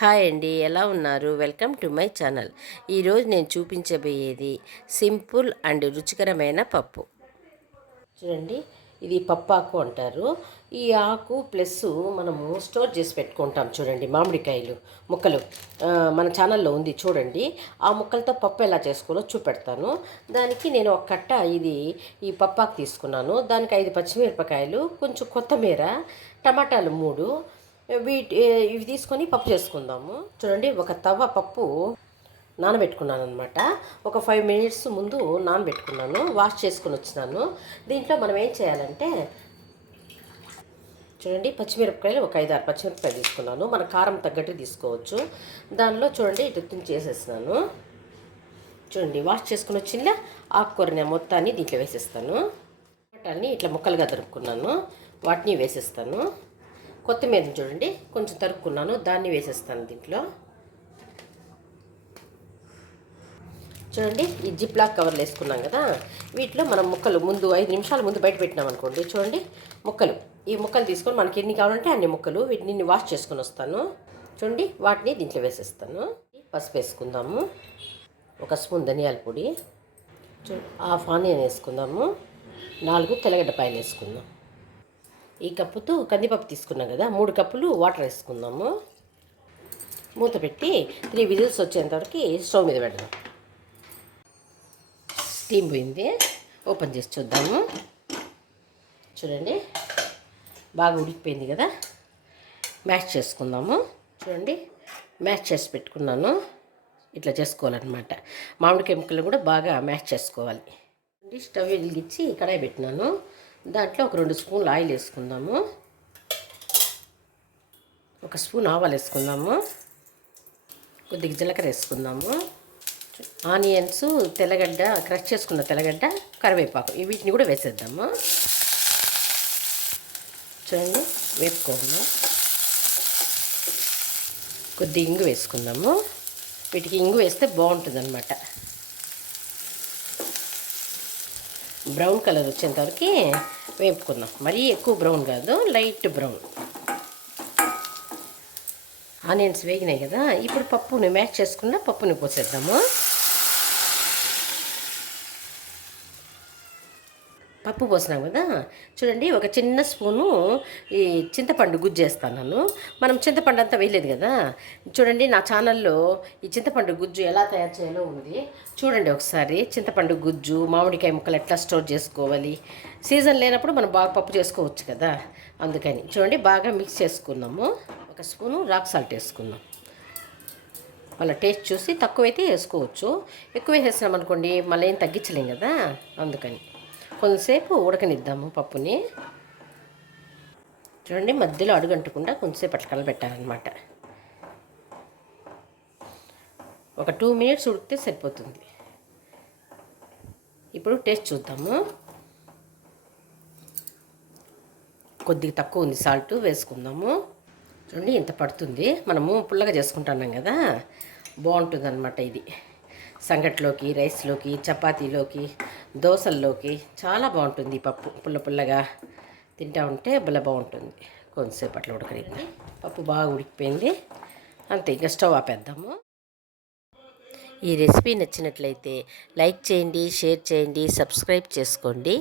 Hi అండి, ఎలా ఉన్నారు? Welcome to my channel. ఈరోజు నేను చూపించబోయేది సింపుల్ అండ్ రుచికరమైన పప్పు. చూడండి, ఇది పప్పాకు అంటారు. ఈ ఆకు ప్లస్ మనము స్టోర్ చేసి పెట్టుకుంటాం. చూడండి, మామిడికాయలు ముక్కలు మన ఛానల్లో ఉంది చూడండి. ఆ ముక్కలతో పప్పు ఎలా చేసుకోవాలో చూపెడతాను. దానికి నేను ఒక కట్ట ఈ పప్పాకు తీసుకున్నాను. దానికి 5 పచ్చిమిరపకాయలు, కొంచెం కొత్తిమీర, టమాటాలు 3 ఇవి తీసుకొని పప్పు చేసుకుందాము. చూడండి, ఒక తవ్వ పప్పు నానబెట్టుకున్నాను అనమాట. ఒక 5 మినిట్స్ ముందు నానబెట్టుకున్నాను, వాష్ చేసుకొని వచ్చినాను. దీంట్లో మనం ఏం చేయాలంటే, చూడండి, పచ్చిమిరపకాయలు ఒక 5-6 పచ్చిమిరపకాయలు తీసుకున్నాను. మన కారం తగ్గట్టు తీసుకోవచ్చు. దానిలో చూడండి ఇటు చేసేసినాను. చూడండి, వాష్ చేసుకుని వచ్చిందా ఆకుకూరని మొత్తాన్ని దీంట్లో వేసేస్తాను. టమాటాలని ఇట్లా ముక్కలుగా తరుపుకున్నాను, వాటిని వేసేస్తాను. కొత్తిమీరని చూడండి కొంచెం తరుక్కున్నాను, దాన్ని వేసేస్తాను దీంట్లో. చూడండి, ఈ జిప్లాక్ కవర్లు వేసుకున్నాం కదా, వీటిలో మనం ముక్కలు ముందు 5 నిమిషాల ముందు బయట పెట్టినాం అనుకోండి. చూడండి, ఈ ముక్కలు తీసుకొని మనకి ఎన్ని కావాలంటే అన్ని ముక్కలు వీటిని వాష్ చేసుకొని వస్తాను. చూడండి, వాటిని దీంట్లో వేసేస్తాను. పసుపు వేసుకుందాము, 1 స్పూన్ ధనియాల పొడి, హాఫ్ ఆనియన్ వేసుకుందాము, 4 తెల్లగడ్డపాయలు వేసుకుందాం. ఈ కప్పుతో కందిపప్పు తీసుకున్నాం కదా, 3 కప్పులు వాటర్ వేసుకుందాము. మూత పెట్టి 3 విజిల్స్ వచ్చేంతవరకు స్టవ్ మీద పెడదాం. స్టీమ్ పోయింది, ఓపెన్ చేసి చూద్దాము. చూడండి, బాగా ఉడికిపోయింది కదా, మ్యాష్ చేసుకుందాము. చూడండి, మ్యాష్ చేసి పెట్టుకున్నాను. ఇట్లా చేసుకోవాలన్నమాట. మామిడికాయ ముక్కలు కూడా బాగా మ్యాష్ చేసుకోవాలి. స్టవ్ వెలిగించి కడాయి పెట్టినాను. దాంట్లో ఒక 2 స్పూన్లు ఆయిల్ వేసుకుందాము, 1 స్పూన్ ఆవాలు వేసుకుందాము, కొద్దిగా జీలకర్ర వేసుకుందాము, ఆనియన్స్, తెల్లగడ్డ, క్రష్ చేసుకున్న తెల్లగడ్డ, కరివేపాకు వీటిని కూడా వేసేద్దాము. చూడండి, వేపుకోండి. కొద్దిగా ఇంగు వేసుకుందాము. వీటికి ఇంగు వేస్తే బాగుంటుంది అన్నమాట. బ్రౌన్ కలర్ వచ్చేంతవరకు వేపుకుందాం. మరీ ఎక్కువ బ్రౌన్ కాదు, లైట్ బ్రౌన్. ఆనియన్స్ వేగినాయి కదా, ఇప్పుడు పప్పుని మ్యాష్ చేసుకున్న పప్పుని పోసేద్దాము. పప్పు పోసినాం కదా, చూడండి, ఒక చిన్న స్పూను ఈ చింతపండు గుజ్జు వేస్తాను. మనం చింతపండు అంతా వేయలేదు కదా. చూడండి, నా ఛానల్లో ఈ చింతపండు గుజ్జు ఎలా తయారు చేయాలో ఉంది, చూడండి ఒకసారి. చింతపండు గుజ్జు, మామిడికాయ ముక్కలు ఎట్లా స్టోర్ చేసుకోవాలి, సీజన్ లేనప్పుడు మనం బాగా పప్పు చేసుకోవచ్చు కదా, అందుకని. చూడండి, బాగా మిక్స్ చేసుకున్నాము. 1 స్పూను రాక్ సాల్ట్ వేసుకుందాం. మళ్ళీ టేస్ట్ చూసి తక్కువైతే వేసుకోవచ్చు, ఎక్కువ వేసేసినాం అనుకోండి మళ్ళీ ఏం తగ్గించలేం కదా, అందుకని. కొంతసేపు ఉడకనిద్దాము పప్పుని. చూడండి, మధ్యలో అడుగంటకుండా కొంతసేపు అట్లా కలబెట్టాలన్నమాట. ఒక 2 మినిట్స్ ఉడికితే సరిపోతుంది. ఇప్పుడు టేస్ట్ చూద్దాము. కొద్దిగా తక్కువ ఉంది, సాల్ట్ వేసుకుందాము. చూడండి, ఇంత పడుతుంది. మనము పుల్లగా చేసుకుంటున్నాం కదా, బాగుంటుంది అన్నమాట. ఇది సంగట్లోకి, రైస్లోకి, చపాతీలోకి, దోశల్లోకి చాలా బాగుంటుంది. పప్పు పుల్లగా తింటా ఉంటే భలే బాగుంటుంది. కొంతసేపు అట్లా ఉడకనిద్దాం. పప్పు బాగా ఉడికిపోయింది, అంతే. ఇంకా స్టవ్ ఆపేద్దాము. ఈ రెసిపీ నచ్చినట్లయితే లైక్ చేయండి, షేర్ చేయండి, సబ్స్క్రైబ్ చేసుకోండి.